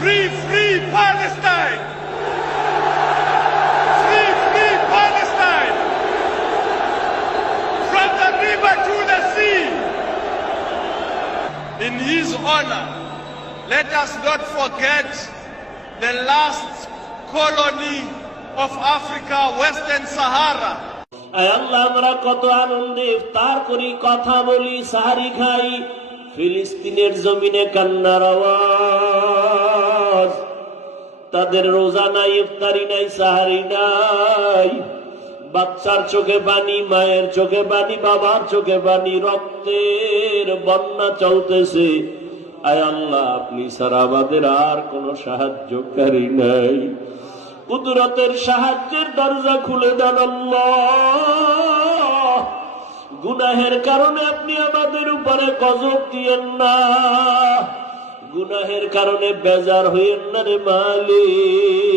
Free, free Palestine! Free, free Palestine! From the river to the sea! In his honor, let us not forget the last colony of Africa, Western Sahara. আয় আল্লাহ আমরা কত আনন্দে ইফতার করি কথা বলি সাহারি খাই ফিলিস্তিনের জমিনে কান্নার আওয়াজ তাদের রোজা নাই, ইফতারি নাই, সাহারি নাই। বাচ্চার চোখে বানি মায়ের চোখে বানি বাবার চোখে বানি রক্তের বন্যা চলতেছে। আয় আল্লাহ, আপনি ছাড়া আমাদের আর কোন সাহায্যকারী নাই। কুদরতের সাহায্যের দরজা খুলে দেন গুনাহের কারণে আপনি আমাদের উপরে গজব দিয়েন না। গুনাহের কারণে বেজার হইয়েন না রে মালিক।